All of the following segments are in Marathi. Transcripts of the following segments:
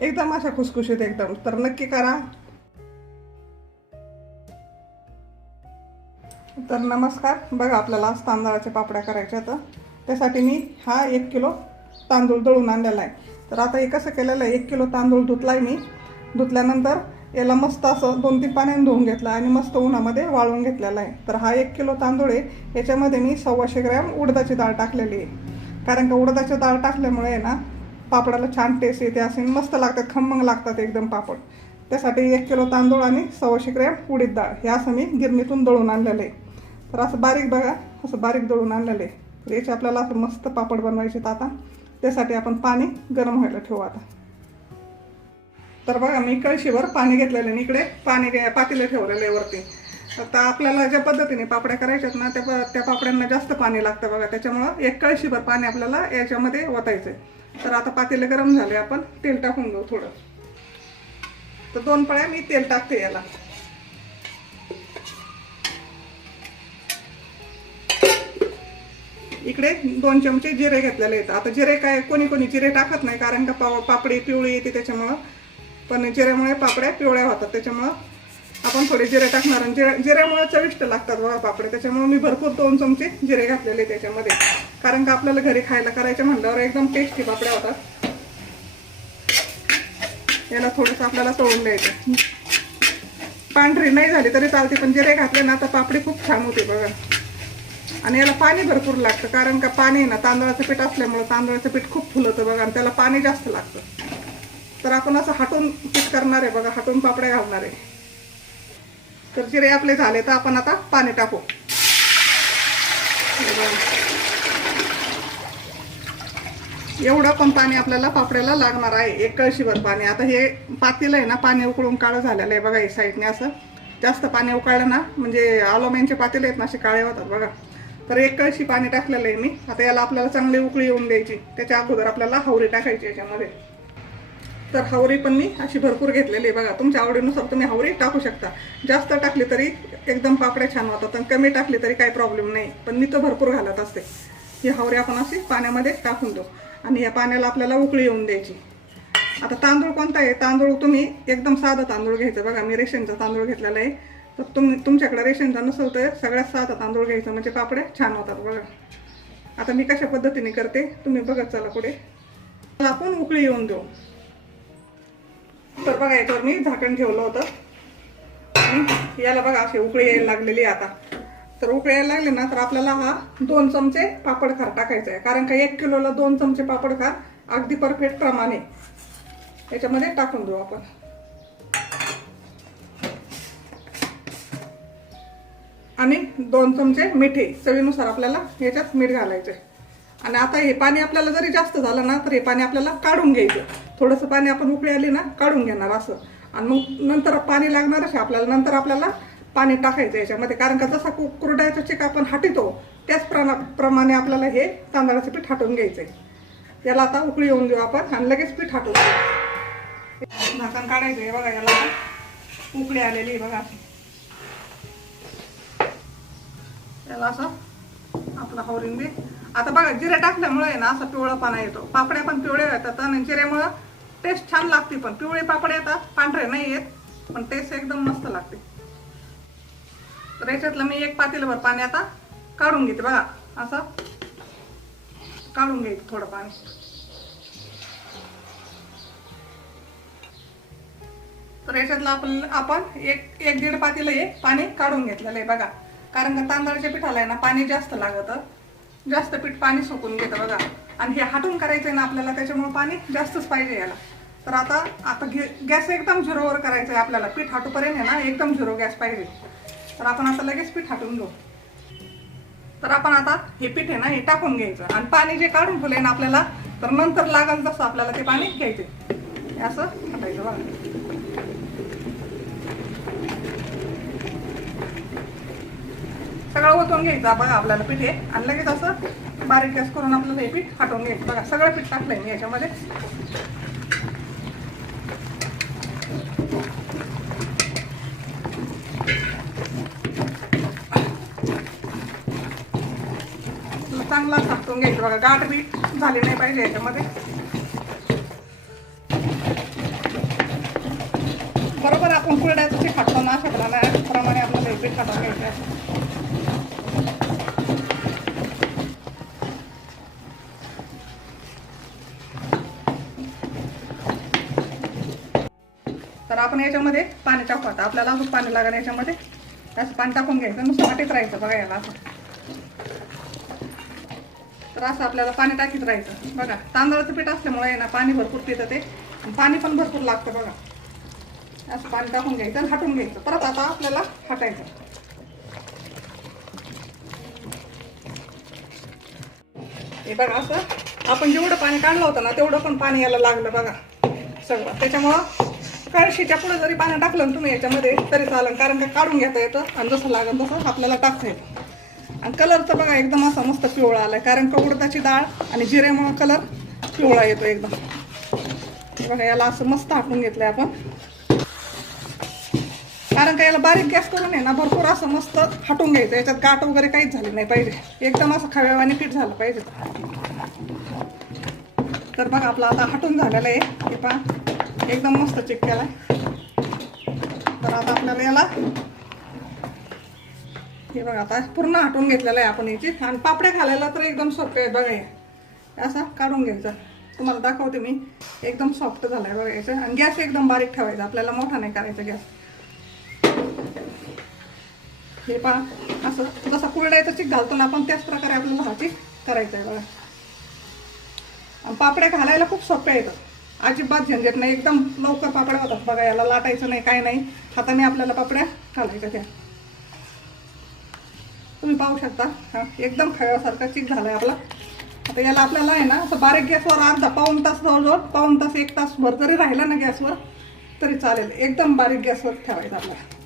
एकदम अशा खुसखुशीत एकदम. तर नक्की करा. तर नमस्कार. बघा आपल्याला तांदळाच्या पापड्या करायच्या तर त्यासाठी मी हा एक किलो तांदूळ दळून आणलेला आहे. तर आता हे कसं केलेलं आहे? एक किलो तांदूळ धुतला आहे मी. धुतल्यानंतर याला मस्त असं दोन तीन पाण्याने धुवून घेतलं आणि मस्त उन्हामध्ये वाळवून घेतलेला आहे. तर हा एक किलो तांदूळ आहे. याच्यामध्ये मी सव्वाशे ग्रॅम उडदाची डाळ टाकलेली आहे. कारण का उडदाची डाळ टाकल्यामुळे आहे ना पापडाला छान टेस्ट येते असे. मस्त लागतात खमंग लागतात एकदम पापड. त्यासाठी एक किलो तांदूळ आणि सव्वाशे ग्रॅम उडीद डाळ. हे असं मी गिरणीतून दळून आणलेलं आहे. तर असं बारीक बघा असं बारीक दळून आणलेलं आहे. तर याचे आपल्याला असं मस्त पापड बनवायचे आता. त्यासाठी आपण पाणी गरम व्हायला ठेवू आता. तर बघा मी कळशीवर पाणी घेतलेलं आहे. इकडे पाणी गे- पातेलं ठेवलेलं आहे वरती. आता आपल्याला ज्या पद्धतीने पापड्या करायच्यात ना त्या त्या पापड्यांना जास्त पाणी लागतं बघा. त्याच्यामुळं एक कळशीभर पाणी आपल्याला याच्यामध्ये ओतायचं आहे. तर आता पातेले गरम झाले आपण तेल टाकून घेऊ थोडं. तर दोन पळ्या मी तेल टाकते याला. इकडे दोन चमचे जिरे घेतलेले आहेत. आता जिरे काय कोणी कोणी जिरे टाकत नाही कारण का पा पापडी पिवळी येते त्याच्यामुळं. पण जिऱ्यामुळे पापड्या पिवळ्या होतात त्याच्यामुळं आपण थोडे जिरे टाकणार आणि जिरे जिऱ्यामुळे चविष्ट लागतात बघा पापडे. त्याच्यामुळे मी भरपूर दोन चमचे जिरे घातलेले त्याच्यामध्ये. कारण का आपल्याला घरी खायला करायचे म्हणल्यावर एकदम टेस्टी पापड्या होतात. याला थोडंसं आपल्याला तळून द्यायचं पांढरी नाही झाली तरी चालते पण जिरे घातले ना तर पापडी खूप छान होते बघा. आणि याला पाणी भरपूर लागतं कारण का पाणी ना तांदळाचं पीठ असल्यामुळं तांदळाचं पीठ खूप फुलतं बघा आणि त्याला पाणी जास्त लागतं. तर आपण असं हटून पीठ करणार आहे बघा हटून पापड्या घालणार आहे. तर जिरे आपले झाले तर आपण आता पाणी टाकू. एवढं पण पाणी आपल्याला पापड्याला लागणार आहे. एक कळशीभर पाणी. आता हे पातेलं आहे ना पाणी उकळून काळं झालेलं आहे बघा या साईडने असं. जास्त पाणी उकळलं ना म्हणजे अलोमेनचे पातेले आहेत ना असे काळे होतात बघा. तर एक कळशी पाणी टाकलेलं आहे मी. आता याला आपल्याला चांगली उकळी येऊन द्यायची. त्याच्या अगोदर आपल्याला हावरी टाकायची याच्यामध्ये. तर हावरी पण मी अशी भरपूर घेतलेली आहे बघा. तुमच्या आवडीनुसार तुम्ही हावरी टाकू शकता. जास्त टाकली तरी एकदम पापड्या छान होतात आणि कमी टाकली तरी काही प्रॉब्लेम नाही. पण मी तर भरपूर घालत असते. ही हावरी आपण अशी पाण्यामध्ये टाकून देऊ. आणि या पाण्याला आपल्याला उकळी येऊन द्यायची. आता तांदूळ कोणता आहे? तांदूळ तुम्ही एकदम साधा तांदूळ घ्यायचा. बघा मी रेशनचा तांदूळ घेतलेला आहे. तर तुम तुमच्याकडे रेशनचा नसेल तर सगळ्यात साधा तांदूळ घ्यायचा म्हणजे पापड्या छान होतात बघा. आता मी कशा पद्धतीने करते? तुम्ही बघत चला पुढे. आपण उकळी येऊन देऊ. तर बघा याच्यावर मी झाकण ठेवलं होतं. आणि याला बघा अशी उकळी यायला लागलेली आहे आता. तर उकळी यायला लागले ना तर आपल्याला हा दोन चमचे पापड खार टाकायचा आहे. कारण का एक किलोला दोन चमचे पापड खार अगदी परफेक्ट प्रमाणे याच्यामध्ये टाकून देऊ आपण. आणि दोन चमचे मिठे चवीनुसार आपल्याला याच्यात मीठ घालायचं आहे आणि आता हे पाणी आपल्याला जरी जास्त झालं ना तर हे पाणी आपल्याला काढून घ्यायचं. थोडंसं पाणी आपण उकळी आली ना काढून घेणार असं. आणि मग नंतर पाणी लागणारच असे आपल्याला नंतर आपल्याला पाणी टाकायचं याच्यामध्ये. कारण का जसा कु कुरड्याचा चिक आपण हाटितो त्याच प्रणा प्रमाणे आपल्याला हे तांदळाचं पीठ हाटून घ्यायचं आहे याला आता उकळी येऊन देऊ आपण आणि लगेच पीठ हाटून देऊ झाकण काढायचं आहे बघा याला. उकळी आलेली आहे बघा. याला असं आपला हवरीन दे आता बघा जिरे टाकल्यामुळे ना असं पिवळापणा येतो. पापड्या पण पिवळे येतात आणि जिऱ्यामुळं टेस्ट छान लागते पण. पिवळे पापडे येतात पांढरे नाही येत पण टेस्ट एकदम मस्त लागते. तर याच्यातलं मी एक पातेलभर पाणी आता काढून घेते बघा. असं काढून घ्यायचं थोडं पाणी. तर याच्यातलं आपण आपण एक एक दीड पातेलं हे पाणी काढून घेतलेलं आहे बघा. कारण का तांदळाच्या पिठाला आहे ना पाणी जास्त लागतं. जास्त पीठ पाणी सोकून घेतं बघा. आणि हे हाटून करायचं आहे ना आपल्याला त्याच्यामुळे पाणी जास्तच पाहिजे याला. तर आता आता गॅस एकदम झिरोवर करायचं आहे आपल्याला. पीठ हाटूपर्यंत आहे ना एकदम झिरो गॅस पाहिजे. तर आपण आता लगेच पीठ हाटून घेऊ. तर आपण आता हे पीठ आहे ना हे टाकून घ्यायचं. आणि पाणी जे काढून फुले ना आपल्याला तर नंतर लागल तसं आपल्याला ते पाणी घ्यायचं असं टाकायचं बघा. सगळं ओतून घ्यायचं बघा आपल्याला पीठ हे. आणि लगेच असं बारीक गॅस करून आपल्याला हे पीठ हटवून घ्यायचं. बघा सगळं पीठ टाकलंय मी याच्यामध्ये. चांगला टाकून घ्यायचं. बघा गाठ बीट झाली नाही पाहिजे याच्यामध्ये. बरोबर आपण कुरड्याचं पीठ खातो ना अशा नाही त्याप्रमाणे आपल्याला हे पीठ खातो घ्यायचं आपण याच्यामध्ये पाणी टाकू आता. आपल्याला अजून पाणी लागणार याच्यामध्ये. असं पाणी टाकून घ्यायचं. नुसतं वाटीत राहायचं बघा याला असं. तर असं आपल्याला पाणी टाकीत राहायचं. बघा तांदळाचं पीठ असल्यामुळे ना पाणी भरपूर पितं ते. आणि पाणी पण भरपूर लागतं बघा. असं पाणी टाकून घ्यायचं आणि हटून घ्यायचं. परत आता आपल्याला हटायचं. हे बघा असं. आपण जेवढं पाणी काढलं होतं ना तेवढं पण पाणी याला लागलं बघा. सगळं. त्याच्यामुळं कळशीच्या पुढे जरी पाणी टाकलं ना तुम्ही याच्यामध्ये तरी चालेल. कारण का काढून घेता येतं आणि जसं लागेल तसं आपल्याला टाकता येतं. आणि कलर तर बघा एकदम असा मस्त पिवळा आलाय. कारण का उडदाची डाळ आणि जिरेमुळं कलर पिवळा येतो एकदम. बघा याला असं मस्त हाटून घेतलंय आपण. कारण का याला बारीक गॅस करून आहे ना भरपूर असं मस्त हटून घ्यायचं. याच्यात गाठ वगैरे काहीच झाली नाही पाहिजे. एकदम असं खव्यावाने पीठ झालं पाहिजे. तर बघा आपलं आता हटून झालेलं आहे. हे पहा. एकदम मस्त चेक केलाय. तर आता आपल्याला याला हे बघा आता पूर्ण हटवून घेतलेलं आहे आपण याची. आणि पापड्या घालायला तर एकदम सोपे आहे बघा हे. असं काढून घ्यायचा. तुम्हाला दाखवते मी. एकदम सॉफ्ट झालाय बघा याचं. आणि गॅस एकदम बारीक ठेवायचा. आपल्याला मोठा नाही करायचा गॅस. हे पहा असं जसं कुरडायचं चिक घालतो ना आपण त्याच प्रकारे आपल्याला हा चिक करायचा आहे बघा. आणि पापड्या घालायला खूप सोप्या येतात अजिबात झंझट नाही. एकदम लवकर पापड्या होतात बघा याला लाटायचं नाही काय नाही. हाताने आपल्याला पापड्या घालायच्या त्या. तुम्ही पाहू शकता. हा एकदम खळ्यासारखा चिक झालाय आपला. आता याला आपल्याला आहे ना असं बारीक गॅसवर अर्धा पाऊन तास जवळजवळ पाऊन तास एक तास भर जरी राहिला ना गॅसवर तरी चालेल. एकदम बारीक गॅसवर ठेवायचं आपल्याला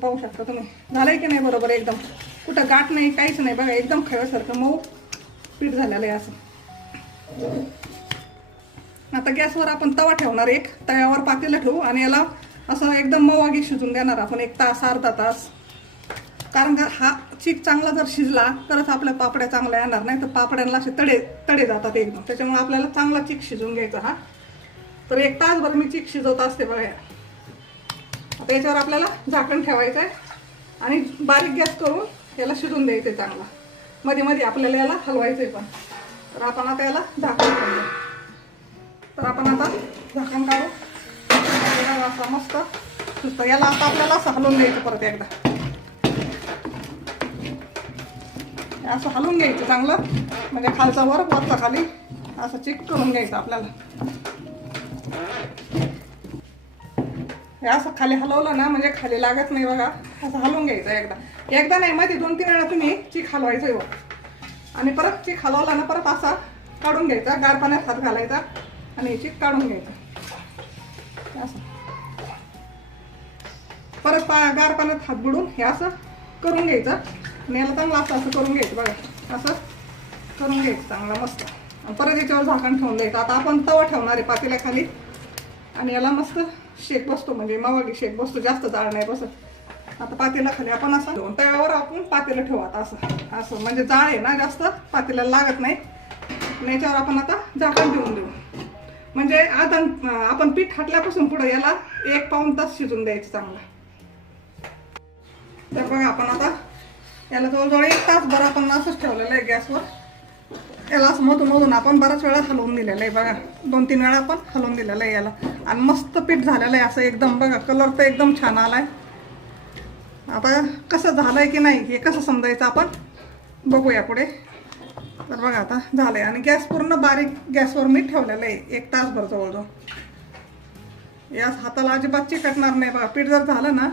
पाहू शकता तुम्ही. झालंय की नाही बरोबर एकदम? कुठं गाठ नाही काहीच नाही. बघा एकदम खळ्यासारखं मऊ पीठ झालेलं आहे असं. आता गॅसवर आपण तवा ठेवणार एक. तव्यावर पातेलं ठेवू आणि याला असं एकदम मवागी शिजून देणार आपण एक तास अर्धा तास. कारण का हा चीक चांगला जर शिजला तरच आपल्या पापड्या चांगल्या येणार नाही. तर पापड्यांना असे तडे तडे जातात एकदम. त्याच्यामुळे आपल्याला चांगला चीक शिजून घ्यायचा हा. तर एक तासभर मी चीक शिजवत असते बघा. आता याच्यावर आपल्याला झाकण ठेवायचं आहे. आणि बारीक गॅस करून याला शिजून द्यायचं आहे चांगला. मध्ये मध्ये आपल्याला याला हलवायचं आहे पण. तर आपण आता याला झाकण तर आपण आता झाकण काढू. याला असा मस्त सुस्त. याला आता आपल्याला असं हलवून घ्यायचं परत एकदा. असं हलवून घ्यायचं चांगलं. म्हणजे खालचा वर वरचा खाली. असं चिक करून घ्यायचं आपल्याला. हे असं खाली हलवलं ना म्हणजे खाली लागत नाही बघा. असं हलवून घ्यायचं एकदा. एकदा नाही मध्ये दोन तीन वेळा तुम्ही चीक हलवायचं आहे आणि परत चीक हलवला ना परत असा काढून घ्यायचा गार पाण्यात हात घालायचा आणि हे चीक काढून घ्यायचं. असं. परत पा गार पाण्यात हात बुडून हे असं करून घ्यायचं. आणि याला चांगलं असं असं करून घ्यायचं बघा. असं करून घ्यायचं चांगला मस्त. आणि परत याच्यावर झाकण ठेवून द्यायचं. आता आपण तवा ठेवणार आहे पातेल्याखाली. आणि याला मस्त शेक बसतो म्हणजे मावागी शेक बसतो जास्त जाळ नाही बसत. आता पातेला खाली आपण असं दोन तव्यावर आपण पातेलं ठेवू आता असं. असं म्हणजे जाळ आहे ना जास्त पातेल्याला लागत नाही. आणि याच्यावर आपण आता झाकण देऊन देऊ. म्हणजे आता आपण पीठ हाटल्यापासून पुढे याला एक पाऊन तास शिजून द्यायचं चांगलं. तर बघा आपण आता याला जवळजवळ एक तासभर आपण असंच ठेवलेलं आहे गॅसवर. याला असं मधून मधून आपण बऱ्याच वेळा हलवून दिलेलं आहे बघा. दोन तीन वेळा आपण हलवून दिलेलं आहे याला. आणि मस्त पीठ झालेलं आहे असं एकदम बघा. कलर तर एकदम छान आलाय. आता कसं झालंय की नाही हे कसं समजायचं आपण? बघूया पुढे. तर बघा आता झालंय. आणि गॅस पूर्ण बारीक गॅसवर मी ठेवलेलं आहे एक तासभर जवळजवळ. या हाताला अजिबात चिकटणार नाही बघा. पीठ जर झालं ना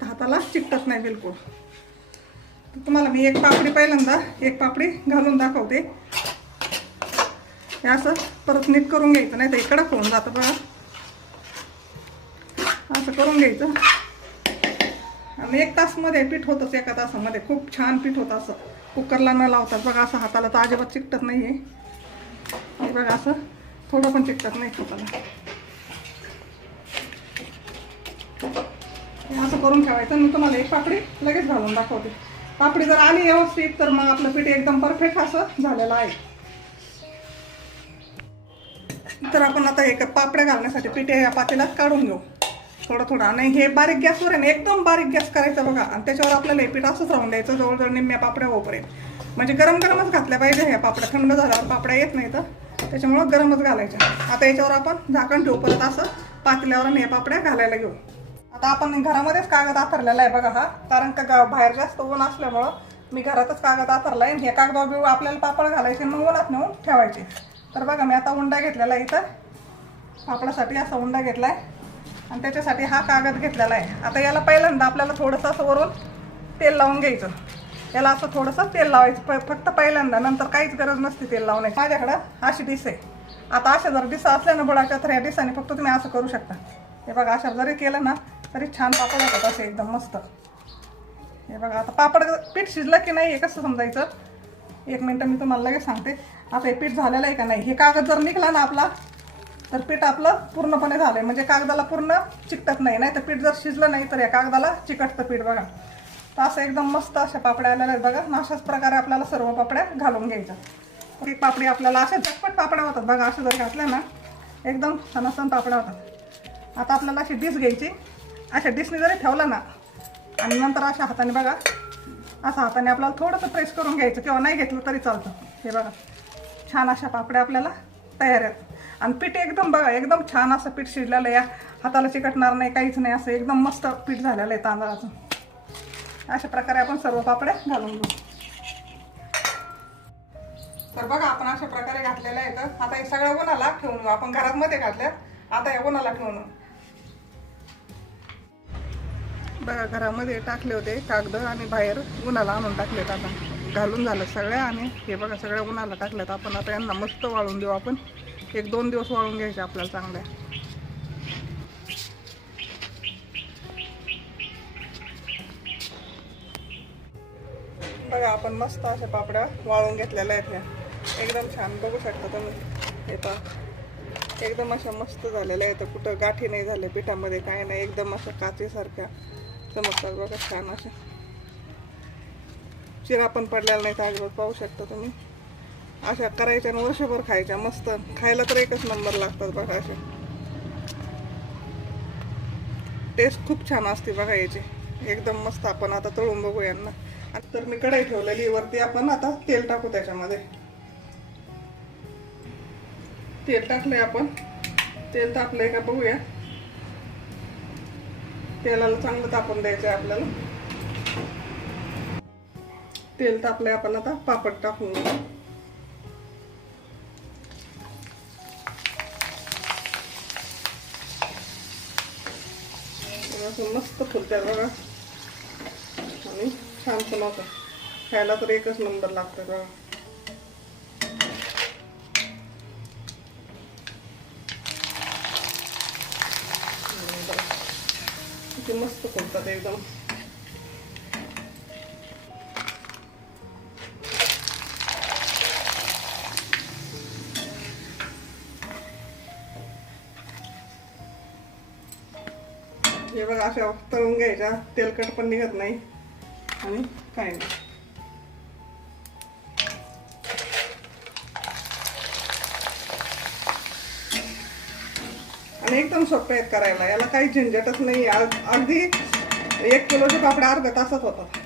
तर हाताला चिकटत नाही बिलकुल. तर तुम्हाला मी एक पापडी पहिल्यांदा एक पापडी घालून दाखवते. हे असं परत नीट करून घ्यायचं नाही तर इकडं होऊन जातं बघा. असं करून घ्यायचं. आणि एक तासमध्ये पीठ होतंच एका तासामध्ये. खूप छान पीठ होतं असं. कुकरला न लावतात बघा असं हाताला तर अजिबात चिकटत नाही आहे हे बघा असं थोडं पण चिकटत नाही हाताला. असं करून ठेवायचं. मी तुम्हाला एक पापडी लगेच घालून दाखवते. पापडी जर आली व्यवस्थित तर मग आपलं पीठ एकदम परफेक्ट असं झालेलं आहे. तर आपण आता एक पापड्या घालण्यासाठी पिठे या पातेलाच काढून घेऊ. थोडं थोडं. आणि हे बारीक गॅसवर आहे ना एकदम बारीक गॅस करायचा बघा. आणि त्याच्यावर आपल्याला हे पीठ असंच राहून द्यायचं जवळजवळ निम्म्या पापड्या होपर्यंत म्हणजे गरम गरमच घातल्या पाहिजे ह्या पापड्या. थंड झाल्यावर पापड्या येत नाही तर त्याच्यामुळं गरमच घालायच्या. आता याच्यावर आपण झाकण ठेवू परत असं पातल्यावर आणि हे पापड्या घालायला घेऊ. आता आपण घरामध्येच कागद आथरलेला आहे बघा हा. कारण का गा- बाहेर जास्त ऊन असल्यामुळं मी घरातच कागद आथरला आहे हे कागदावर बिव आपल्याला पापड घालायचे मग उन्हात नेऊन ठेवायचे. तर बघा मी आता उंडा घेतलेला आहे इथं. पापडासाठी असा उंडा घेतला आहे आणि त्याच्यासाठी हा कागद घेतलेला आहे. आता याला पहिल्यांदा आपल्याला थोडंसं असं वरून तेल लावून घ्यायचं. याला असं थोडंसं तेल लावायचं. प- फक्त पहिल्यांदा. नंतर काहीच गरज नसते तेल लावण्याची. माझ्याकडं अशी डिस आहे. आता अशा जर डिसा असल्या ना बुडाच्या तर या डिसाने फक्त तुम्ही असं करू शकता. हे बघा अशा जरी केलं ना तरी छान पापड होतात असे एकदम मस्त. हे बघा आता पापड पीठ शिजलं की नाही हे कसं समजायचं? एक मिनटं मी तुम्हाला लगेच सांगते. आता हे पीठ झालेलं आहे का नाही? हे कागद जर निघला ना आपला तर पीठ आपलं पूर्णपणे झालंय. म्हणजे कागदाला पूर्ण चिकटत नाही नाही तर पीठ जर शिजलं नाही तर या कागदाला चिकटतं पीठ बघा. तर असं एकदम मस्त अशा पापड्या आलेल्या आहेत बघा. अशाच प्रकारे आपल्याला सर्व पापड्या घालून घ्यायच्या. एक पापडी आपल्याला अशा झटपट पापड्या होतात बघा. अशा जर घातल्या ना एकदम सणासण पापड्या होतात. आता आपल्याला अशी डिश घ्यायची. अशा डिशने जरी ठेवलं ना आणि नंतर अशा हाताने बघा. असं हाताने आपल्याला थोडंसं प्रेस करून घ्यायचं किंवा नाही घेतलं तरी चालतं. हे बघा. छान अशा पापड्या आपल्याला तयार आहेत. आणि पीठ एकदम बघा एकदम छान असं पीठ शिजलेलं आहे. या हाताला चिकटणार नाही काहीच नाही असं. एकदम मस्त पीठ झालेलं आहे तांदळाचं. अशा प्रकारे आपण सर्व पापड्या घालून घेऊ. तर बघा आपण अशा प्रकारे घातलेलं आहे तर आता हे सगळ्या उन्हाला ठेवून आपण घरात मध्ये घातल्यात. आता या उन्हाला ठेवून. बघा घरामध्ये टाकले होते कागद आणि बाहेर उन्हाला आणून टाकलेत आता. घालून झालं सगळ्या आणि हे बघा सगळ्या उन्हाला टाकल्यात आपण आता यांना मस्त वाळून देऊ आपण. एक दोन दिवस वाळून घ्यायचे आपल्याला चांगल्या. बघा आपण मस्त अशा पापड्या वाळून घेतलेल्या आहेत ह्या. एकदम छान. बघू शकता तुम्ही. हे पा एकदम अशा मस्त झालेल्या आहेत. कुठं गाठी नाही झाल्या पिठामध्ये काय नाही. एकदम अशा काचेसारख्या. चमकतात बघा छान अशा. चिरा पण पडलेला नाही तर अजिबात पाहू शकता तुम्ही. अशा करायच्या आणि वर्षभर खायच्या मस्त. खायला तर एकच नंबर लागतात बघा अशा. टेस्ट खूप छान असते बघा याची. एकदम मस्त आपण आता तळून बघू यांना. तर मी कढई ठेवलेली वरती आपण आता तेल टाकू त्याच्यामध्ये. तेल टाकलंय आपण. तेल तापलंय का बघूया. तेलाला चांगलं तापून द्यायचं आहे आपल्याला. तेल तापलंय आपण आता पापड टाकून. असं मस्त फुलत्यात बघा. आणि छान पण होतं. खायला तर एकच नंबर लागतं बघा. किती मस्त फुलतात एकदम. बघा अशा तळून घ्यायच्या. तेलकट पण निघत नाही. आणि काय नाही. आणि एकदम सोपे आहेत करायला. याला काही झंझटच नाही. अगदी एक किलोचे पापड्या अर्ध्या तासात होतात.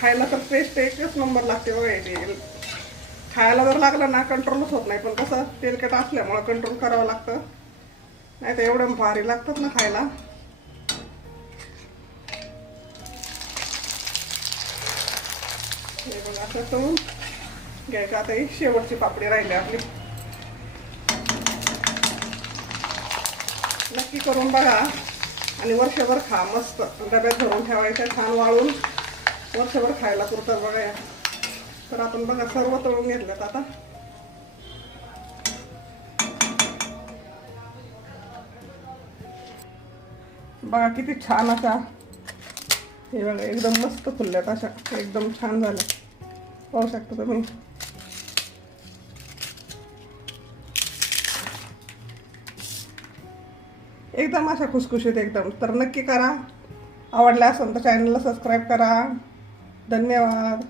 खायला तर टेस्ट एकच नंबर लागते बघा खायला जर लागलं ना कंट्रोलच होत नाही. पण कसं तेलकट असल्यामुळं कंट्रोल करावं लागतं. नाही तर एवढं भारी लागतात ना खायला. हे बघा असं तळून घ्यायचं. आता ही शेवटची पापडी राहिली आपली. नक्की करून बघा आणि वर्षभर खा मस्त. डब्यात भरून ठेवायच्या छान वाळून. वर्षभर खायला पुरतं बघा या. तर आपण बघा सर्व तळून घेतल्यात आता. बघा किती छान अशा हे बघा एकदम मस्त फुलल्यात अशा. एकदम छान झाल्या. पाहू शकता तुम्ही. एकदम अशा खुसखुशीत एकदम. तर नक्की करा. आवडल्या असेल तर चॅनलला सबस्क्राईब करा. धन्यवाद.